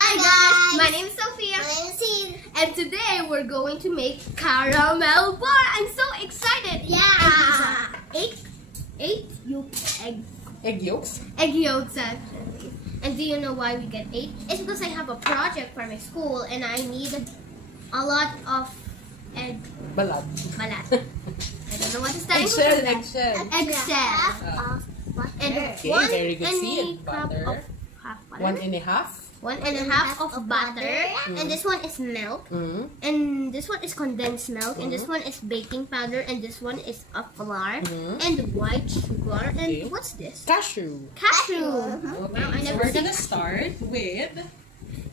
Hi guys, my name is Sophia. My name is Sid. And today we're going to make caramel bar. I'm so excited. Yeah. Eight Egg yolks? egg yolks actually. And do you know why we get 8? It's because I have a project for my school and I need a lot of egg Balat. balat. I don't know what to study. Eggshell. Eggshell. And Okay, one very good. and See a it, cup butter. of half butter. 1.5. 1.5 of butter. And this one is milk. And this one is condensed milk. And this one is baking powder. And this one is a flour. And white sugar. And Okay. what's this? Cashew. Cashew. Okay, Wow, I so never we're seen gonna start with.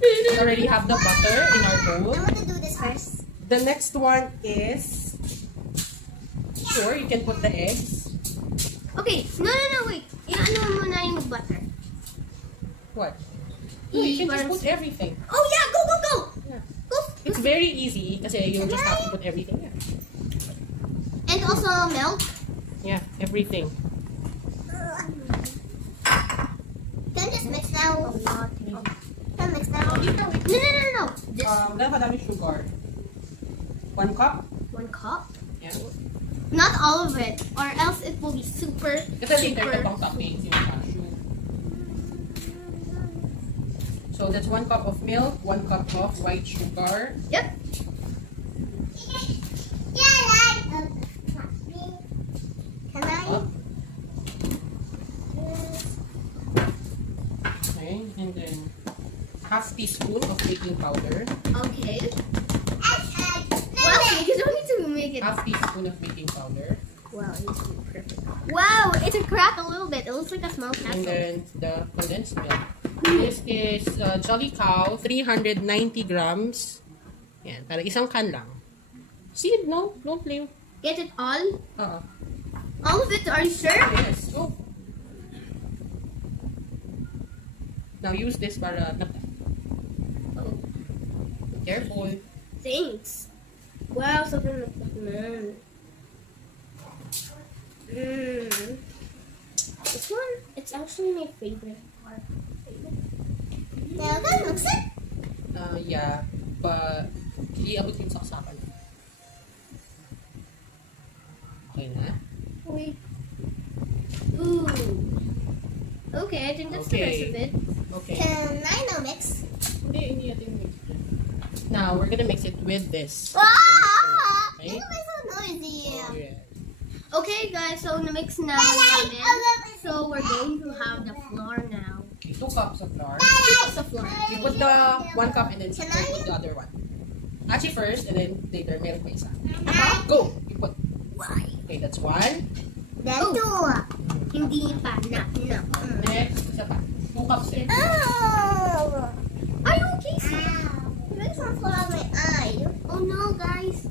We already have the butter in our bowl. I want to do this first. The next one is. Sure, you can put the eggs. Okay, no, wait. Iano mo na yung butter. What? No, you can just put everything. Oh yeah, go. Yeah. Go. It's very easy kasi you just have to put everything. And also milk. Yeah, everything. Then just mix now. Then mix now. No. This Gano'n kadami sugar? 1 cup? 1 cup. Yeah. Not all of it, or else it will be super. Kasi later itong toppings yung cashew. So that's 1 cup of milk, 1 cup of white sugar. Yep. Can I? Okay, and then half teaspoon of baking powder. Okay. Well, you don't need to make it. Half teaspoon of baking powder. Wow, it's perfect. Wow, it's a crack a little bit. It looks like a small castle. And then the condensed milk. This is Jolly Cow, 390 grams. Yan, para isang can lang. See it? No, don't play. Get it all? Uh-uh. All of it? Are you sure? Yes, go. Now use this para Oh, be careful. thanks. Wow, sobrang man. This one, it's actually my favorite part. Now then, mix it. Yeah, but hindi abot yung saksakan. Okay na? Wait. Ooh. Okay, I think that's the rest of it. Okay. Can I now mix? Hindi natin mix. Now, we're gonna mix it with this. This is so noisy. Oh, yeah. Okay, guys, so na-mix na namin. So we're going to have the flour now. Okay, 2 cups of flour. 2 cups of flour. You put the 1 cup and then Can you I? put the other one. Actually first and then later milk pa isa. Uh-huh. Go! You put. Why? Okay, that's 1. Then Oh. 2. Hindi pa. No. Next, isa pa. 2 cups eh. Oh! Are you okay, Sid? There's some flour on my eye. Oh no, guys.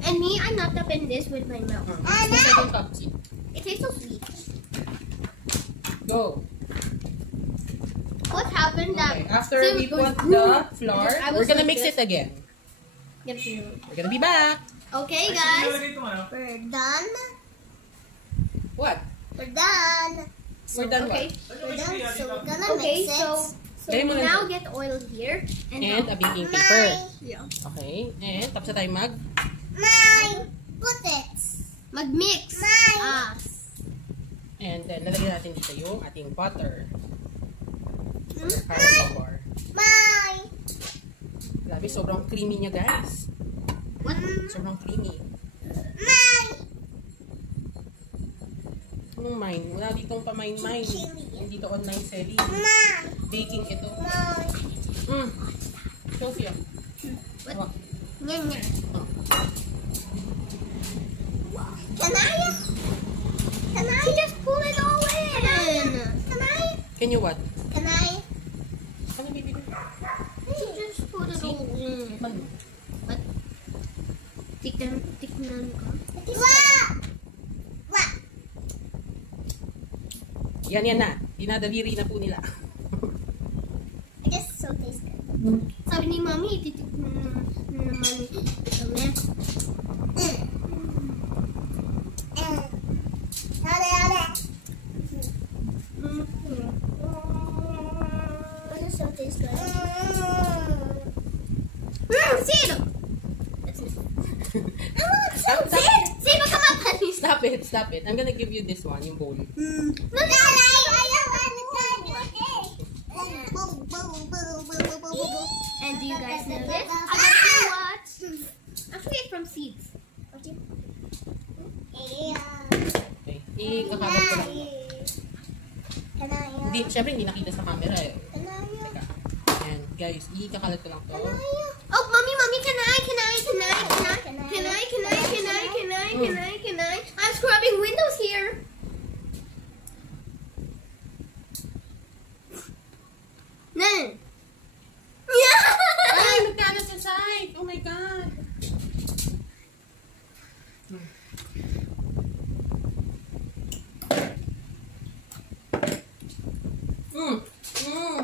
And me, I'm not tapping this with my mouth. The second cup, see? It tastes so sweet. Go! What happened that... Okay, after So we it goes put the flour, I was we're gonna like mix this. it again. Get you. We're gonna be back. Okay, guys. We're done. What? We're done. We're done Okay. We're done. So we're gonna Okay, mix it. so Lagay mo we na now ito. get oil here. And a baking paper. Yeah. Okay, and tapos na tayo mag... Put it. Mag-mix. Mine. And then, lalagyan natin dito yung ating butter. Hmm? Caramel bar. Mine. Grabe, sobrang creamy niya, guys. What? Sobrang creamy. Mine. Anong mine? Wala ditong pa-mine-mine. Hindi dito online selling. Mine. Baking ito. Mine. Sophia. What? Hawak. Ganyan. Oh. Can I? Can I? You just pull it all in. Can I? Can you what? Can I? Ano bibigyan? You just put it all in. Ano? What? Tikman ko. What? Yan na. Dinadaliri na po nila. It is so tasty. Sabi ni Mami, titikman naman kami. This is so tasty. Sid! Sid, wag ka mapanis. Stop it. I'm gonna give you this one, yung bowl. And do you guys know this? I want to watch. Actually, it's from Seeds. Okay. Ikakalat ko lang. Hindi, syempre hindi nakita sa camera eh. Teka. Ayan, guys, ikakalat ko lang to. Oh, mommy, can I? I'm scrubbing windows here. No. Ay, nagkalat sa side. Oh my God.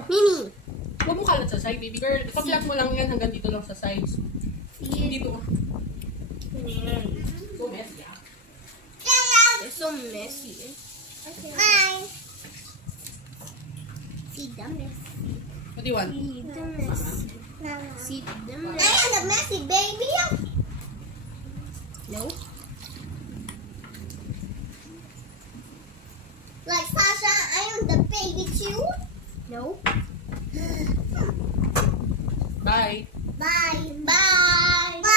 Mimi. Huwag mo kalat sa side, baby girl. Pag-vlog mo lang yan hanggang dito lang sa sides. Dito. So messy, ah. It's so messy. See the mess. What do you want? See the mess. I am the messy baby. No. Like Sasha, I am the baby too. No. Bye. Bye. Bye. Bye.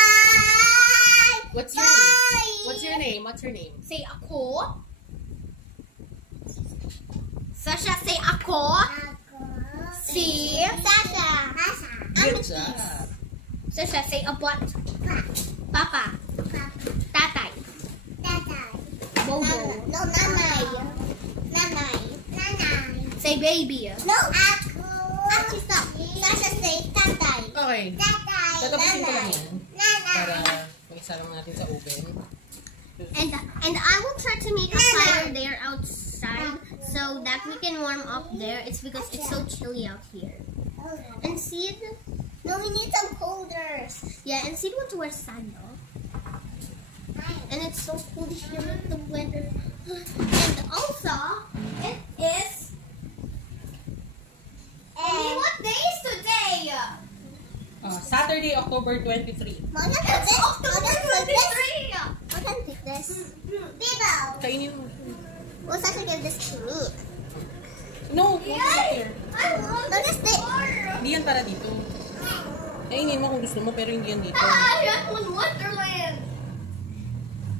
What's your name? What's your name? What's your name? Say ako. Sasha, say ako. See? Sasha. Good job. Sasha, say abot. Papa. Tatay. Bobo. No, nanay. Nanay. Say baby. No, ako. Actually, stop. Sasha say tatay. Okay. Tatay. Tatapusin ko lang Nanay. yan. Nanay. Para mag-isa lang natin sa oven. And I will try to make a fire there outside so that we can warm up there. It's because it's so chilly out here. And Sid, No, we need some holders. yeah, and Sid wants to wear sandal. And it's so cold here with the weather. And also, it is. What day is today? Saturday, October 23. Mama, take this. October 23. Mama, take this. Bibo. Kainin mo. Well, Sasha give this to me. No, here. I love What is this? Hindi yan para dito. Kainin mo kung gusto mo, pero hindi yan dito. I want Wonderland.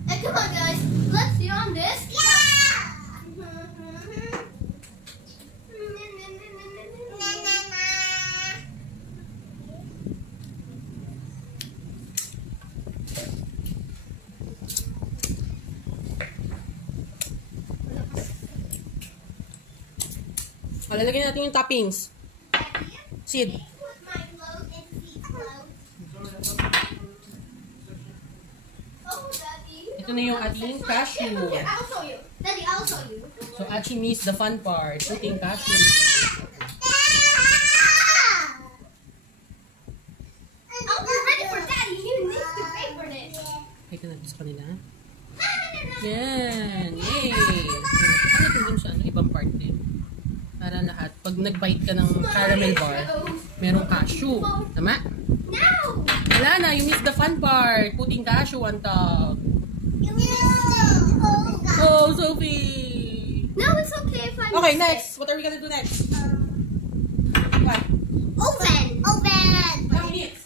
And come on, guys, let's see on this. Lalagyan natin yung toppings. Sid. My clothes and feet clothes. Oh, Daddy. Ito na yung ating cashew. Here, I'll show you. Daddy, I'll show you. So, Achi missed the fun part. Putting cashew. I'll be ready for Daddy. You need to pay for this. Ito na sa kanila. Yan. Yay! Ano ito dun sa ibang part din? Para lahat. Pag nag-bite ka ng caramel bar, merong cashew. Tama? No! Wala na. You missed the fun part. Putting cashew on top. Oh, Sophie! No, it's okay if I Okay, miss next. What are we gonna do next? What? Oven. Ilang minutes?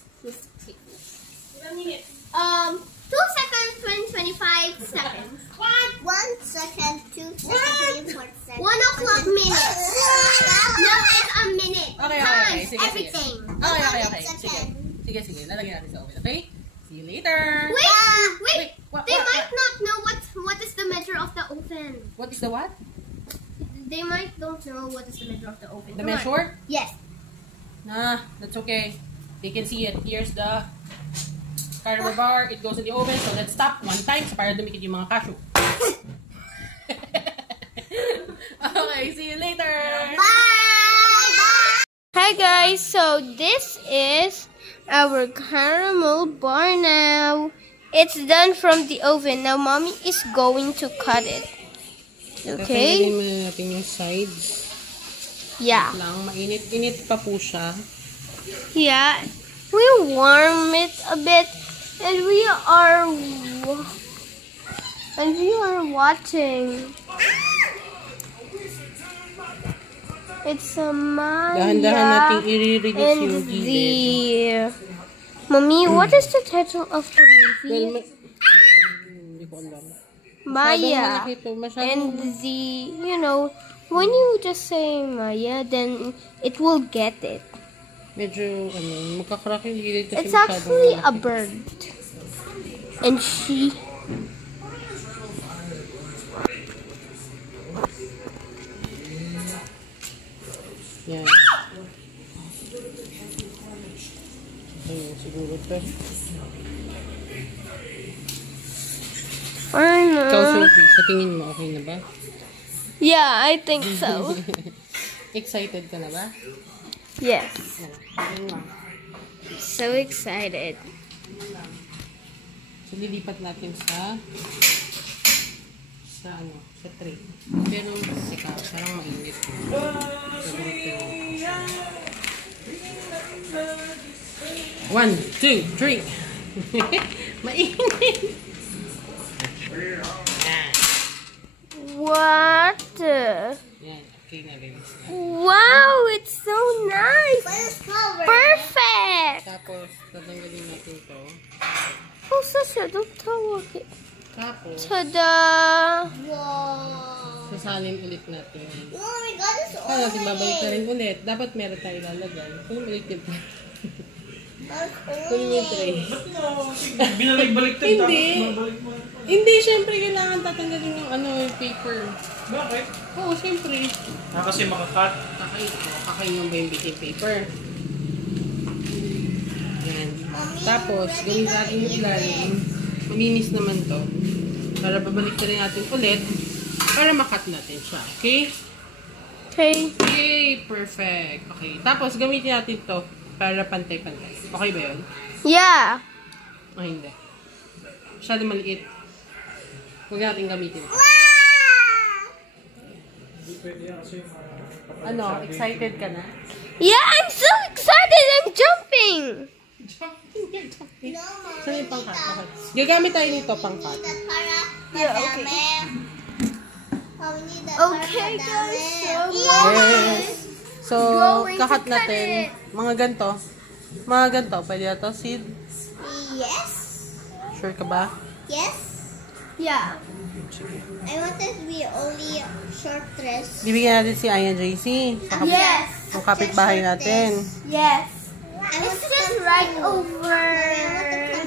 Ilang minutes? 2 seconds, 25 seconds. 1 second, 2 seconds, 3 seconds. 1 o'clock minutes. No, it's a minute. Okay. Times Sige. everything. Okay. Sige. Lalagyan natin sa oven. Okay? See you later. Wait. What? They might not know what is the measure of the oven. What is the what? They might don't know what is the measure of the oven. The Come on. measure? Yes. Nah, that's okay. They can see it. Here's the caramel bar. It goes in the oven. So let's stop 1 time para dumikit yung mga cashew. Okay, see you later. Hi guys, so this is our caramel bar now. It's done from the oven. Now mommy is going to cut it. Okay? Tatanggalin mo natin yung sides. Yeah. Lang, mainit-init pa po siya. Yeah, we warm it a bit, and we are watching. It's a Maya Dahan-dahan nating i-release and yung the gilid. Mommy, what is the title of the Well, movie? hindi ko alam. Maya. Masyadong malaki to. And the, you know, when you just say Maya, then it will get it. Medyo, magkakrak yung gilid kasi It's masyadong actually a malaki. bird. And she... Yan. Ayun, siguro to. Ikaw, Sophie, sa tingin mo, okay na ba? Yeah, I think so. Excited ka na ba? Yes. Ayun lang. So excited. So, lilipat natin sa tray. Pero, teka, parang mainit. One, two, three. Mainit. What? Yan, okay na rin. Wow, it's so nice. Perfect. Tapos, tatanggalin natin to. Oh, Sasha, don't tawag it. Tapos, Tada! Wow. sasalin ulit natin. Oh my God, it's Kaya natin babalik na rin ulit. Dapat meron tayo ilalagay. Kung ulit yun. Kunin mo yung tray. Binalik-balik tayo. Hindi. Hindi, syempre kailangan tatanggalin yung yung paper. Bakit? Oo, syempre. Kasi makakat. Kakain yung ba yung baking paper? Yan. Tapos, gawin natin yung ilalim. Maminis naman to. Para babalik na rin natin ulit. Para makat natin siya. Okay? Okay. Okay, perfect. Okay. Tapos, gamitin natin to para pantay-pantay. Okay ba yun? Yeah. O hindi? Masyado maliit. Huwag natin gamitin ito. Ano? Excited ka na? Yeah, I'm so excited. I'm jumping. Saan yung pangkat? Okay. Gagamit tayo nito pangkat. Yeah, okay. Okay, guys. Yes. So, Going to kakat cut natin. it. Mga ganito. Mga ganito. Pwede na to, Sid? Yes. Sure ka ba? Yes. Yeah. I want it to be only short dress. Bibigyan natin si Aya JC. Yes. Yung kapitbahay natin. Yes. I want It's to just come right to- over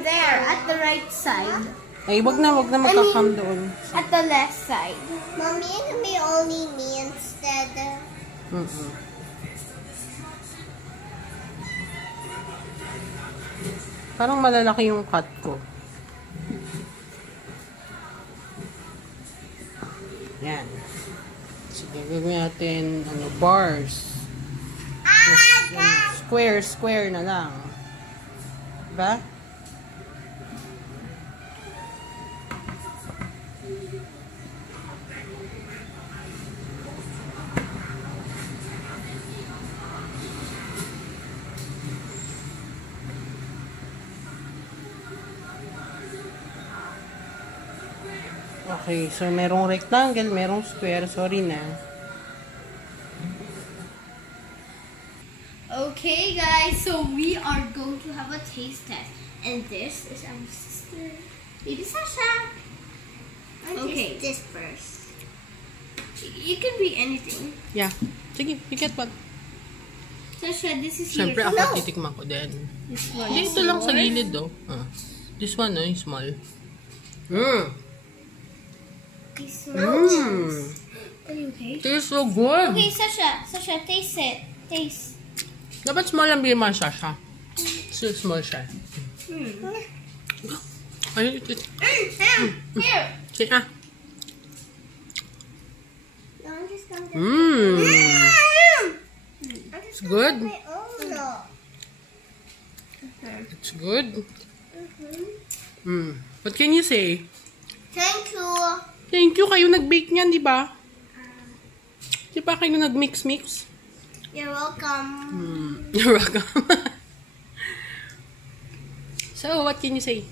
there at the right side. Ay, wag na magkakam doon. At the left side. Mommy, it can be only me instead. Parang malalaki yung cut ko. Yan. Sige, gagawin natin bars. Square na lang. Diba? Okay, so merong rectangle, merong square. Sorry na. Okay, guys, so we are going to have a taste test. And this is our sister, Baby Sasha. Okay. This first. You can be anything. Yeah. Sige, you get what? Sasha, this is Siyempre, yours. ako titikman ko din. This one Hindi, is ito lang sa yours. gilid, oh. This one, yung small. This one. Mmm. Are you okay? Tastes so good. Okay, Sasha, taste it. Taste. Dapat small lang bilhin mo, Sasha. So small siya. Ay, ito. Here. Sige, ah. No, I'm just going to Mmm. It's good. my own. No. It's good. What can you say? Thank you. Thank you. Kayo nag-bake niyan, di ba? Di ba kayo nag-mix-mix? You're welcome. You're welcome. So, what can you say?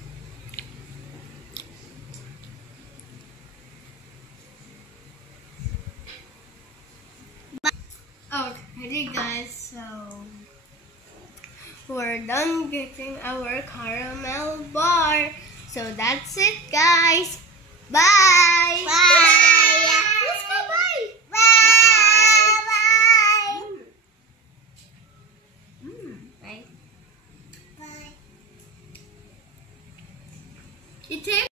Okay, guys, so we're done getting our caramel bar. So that's it, guys. Bye. Bye. Let's go. Bye. Bye. Right. Bye. You take.